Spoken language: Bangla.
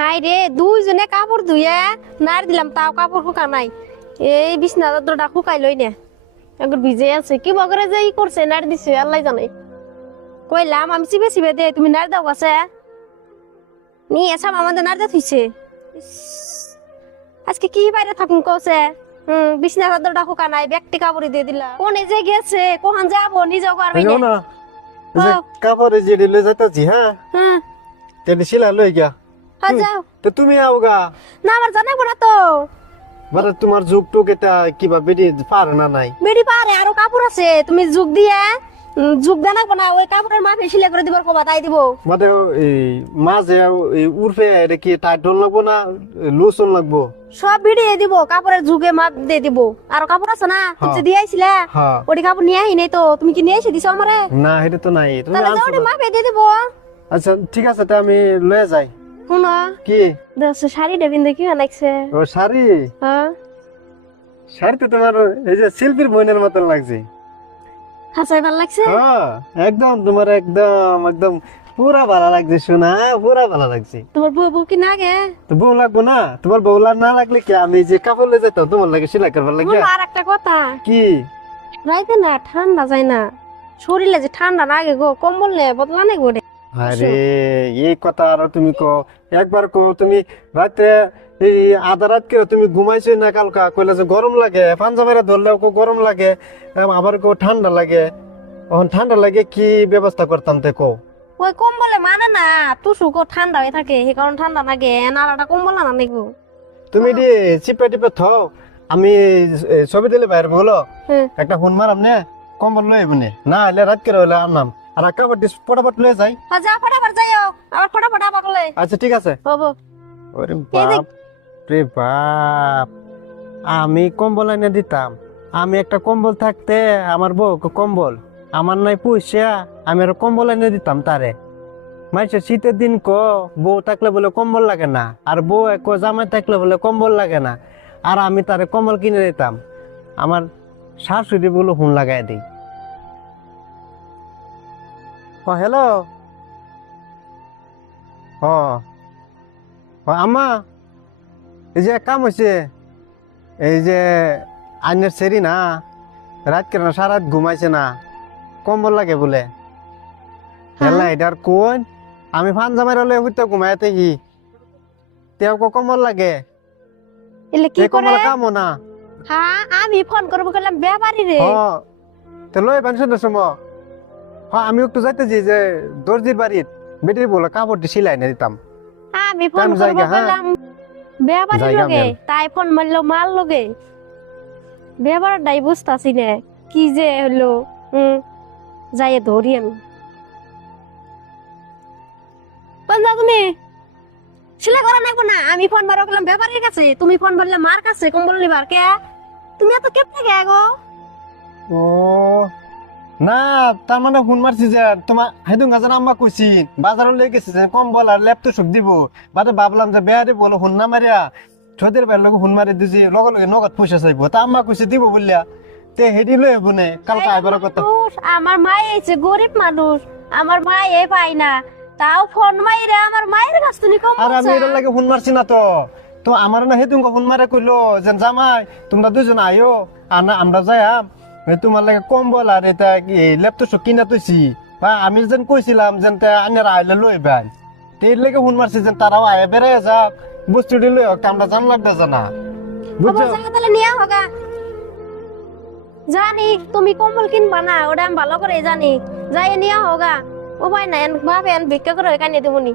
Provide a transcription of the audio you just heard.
হাই রে দুইজনে কাপড় ধুয়ে নার দিলাম তাও কাপড় শুকা নাই। এই বিছনা চাদরটা শুকাই লই না, একবার ভিজে আছে। কি বগরে যে ই করছে নার দিছে আল্লাহ জানে। কইলাম আমি চিবে চিবে দে, তুমি নার দাও আছে নি এসা আমাদের নার দে থইছে। আজকে কি বাইরে থাকুন কছে। বিছনা চাদরটা শুকা নাই, ব্যক্তি কাপড় দিয়ে দিলা। কোনে যে গেছে কোহান যাবো নিজেও করবে না। কাপড়ে যে লই যাইতাছি হ্যাঁ হ্যাঁ তেলে শিলা লই গিয়া হ্যাঁ যাও তো তুমি আওগা না, আমার জানাবো না তো। মানে তোমার যুগ টুক এটা কিবা বেরি পার না নাই বেড়ি পারে আরো কাপড় আছে, তুমি যুগ দিয়ে যুগ দেনাবো না, ওই কাপড়ের মাপে সিলে করে দিবার কবা তাই দিব। মানে এই মাঝে এই উর্ফে এটা কি টাইট লাগবো না লুসন লাগবো? সব ভিড়িয়ে দিব, কাপড়ের যুগে মাপ দিয়ে দিব। আর কাপড় আছে না তুমি যে দিয়ে আইছিলে, হ্যাঁ ওটি কাপড় নিয়ে আই নাই তো। তুমি কি নিয়ে এসে দিছো আমারে? না এটা তো নাই, তুমি তাহলে আনছো ওটি না। মাপে দিয়ে দিব। আচ্ছা ঠিক আছে, তা আমি লয়ে যাই। শুনো কি দেখছো শাড়ি দেবিন দেখি লাগছে। ও শাড়ি? হ্যাঁ শাড়ি তো তোমার এই যে শিল্পীর বোনের মতন লাগছে। হাসাই ভাল লাগছে। হ্যাঁ একদম তোমার একদম একদম পুরা ভালো লাগছে, শোনা পুরা ভালো লাগছে। তোমার বউ বউ কি না গে? তো বউ লাগবো না? তোমার বউ না লাগলে কি আমি যে কাপড় লয়ে যেতাম তোমার লাগে সেলাই করবার লাগে? আর একটা কথা, কি রাইতে না ঠান্ডা যায় না, শরীরে যে ঠান্ডা লাগে গো, কম্বল নে বদলা নেই গো। আরে এই কথা আর তুমি কো, একবার কো তুমি রাতে এই আধা রাত করে তুমি ঘুমাইছো না কালকা, কইলা যে গরম লাগে, পাঞ্জা মেরে ধরলেও কো গরম লাগে, আবার কো ঠান্ডা লাগে। এখন ঠান্ডা লাগে কি ব্যবস্থা করতাম তে কো? ওই কম্বলে মানে না তুসুকো ঠান্ডা হয়ে থাকে, সেই কারণে ঠান্ডা লাগে। নাড়াটা কম্বল না নেগো। তুমি দি চিপে টিপে থাও, আমি ছবি দিলে বাইরে বলো হ্যাঁ একটা ফোন মারাম নে, কম্বল লই বনে না হলে রাত করে হলে আনাম, আর কাপড় ফটাফট লয়ে যাই। যা ফটাফট যাইও, আবার ফটাফট আবার বলে। আচ্ছা ঠিক আছে। হবো ওরে বাপ রে বাপ, আমি কম্বল এনে দিতাম। আমি একটা কম্বল থাকতে আমার বউ কম্বল আমার নাই পয়সা, আমি আর কম্বল এনে দিতাম তারে। মানুষের শীতের দিন বউ থাকলে বলে কম্বল লাগে না, আর বউ জামাই থাকলে বলে কম্বল লাগে না, আর আমি তারে কম্বল কিনে দিতাম। আমার শাশুড়ি বলে হুন লাগাই দিই। হ্যালো আম্মা, এই যে কাম হয়েছে, এই যে আইনের সেরি না রাত কেন সারা রাত ঘুমাইছে না, কম্বল লাগে বলে। হেলা এটার কোন আমি ফাঞ্জা মারা লয়ে হইতে ঘুমাইতে কি তেও কম্বল লাগে, এলে কি করে কম্বল কামো না। হ্যাঁ আমি ফোন করব করলাম ব্যাপারি রে। তো লয় বানছেন সময়। আমি একটু যাইতেছি যে দর্জির বাড়ির বেটির বলে কাপড়টি সিলাই না দিতাম। আমি ফোন করব করলাম ব্যাপারি লগে, তাই ফোন মারলো মাল লগে। ব্যাপারটাই বুঝতাছি না কি যে হলো। যাই ধরি আমি। বন্ধা তুমি সিলাই করা নাকবো না, আমি ফোন মারো করলাম ব্যাপারীর কাছে, তুমি ফোন মারলে মার কাছে কম্বল নিবার কে? তুমি এত কেপ থেকে গো? ও না, তার মানে ফোন মারছি যে তোমার হেদুং গাছের আম্মা কইছি বাজারে লয়ে গেছে যে কম্বল আর ল্যাপটপ সব দিব। বাদে ভাবলাম যে বেয়ারে বলো ফোন না মারিয়া ছদের বাইর লগে ফোন মারি দিছি, লগে লগে নগদ পয়সা চাইবো, তা আম্মা কইছে দিব বললিয়া তে হেডি লয়ে বনে কালকে আইবার কথা। আমার মা এইছে গরিব মানুষ, আমার মা এই পাই না, তাও ফোন মাইরে আমার মায়ের কাছ থেকে কম্বল। আর আমি এর লাগে ফোন মারছি না তো, তো আমার না হেতুং ফোন মারে কইলো যে জামাই তোমরা দুজন আইও, আর না আমরা যাইম তোমার লাগে কম্বল আর এটা ল্যাপটপ কিনা তুইছি, বা আমি যেন কইছিলাম যেন আইনারা আইলে লই বেন, এর লাগে ফোন মারছি যেন তারাও আয় বেড়ে যাক বস্তুটি লই হোক, আমরা জান লাগতে জানা বুঝছো? তাহলে নিয়ে হোগা। জানি তুমি কম্বল কিনবা না, ওটা আমি ভালো করে জানি। যাই নিয়ে হোগা, উপায় নাই, ভাবে ভিক্ষা করে কানিয়ে দেবনি।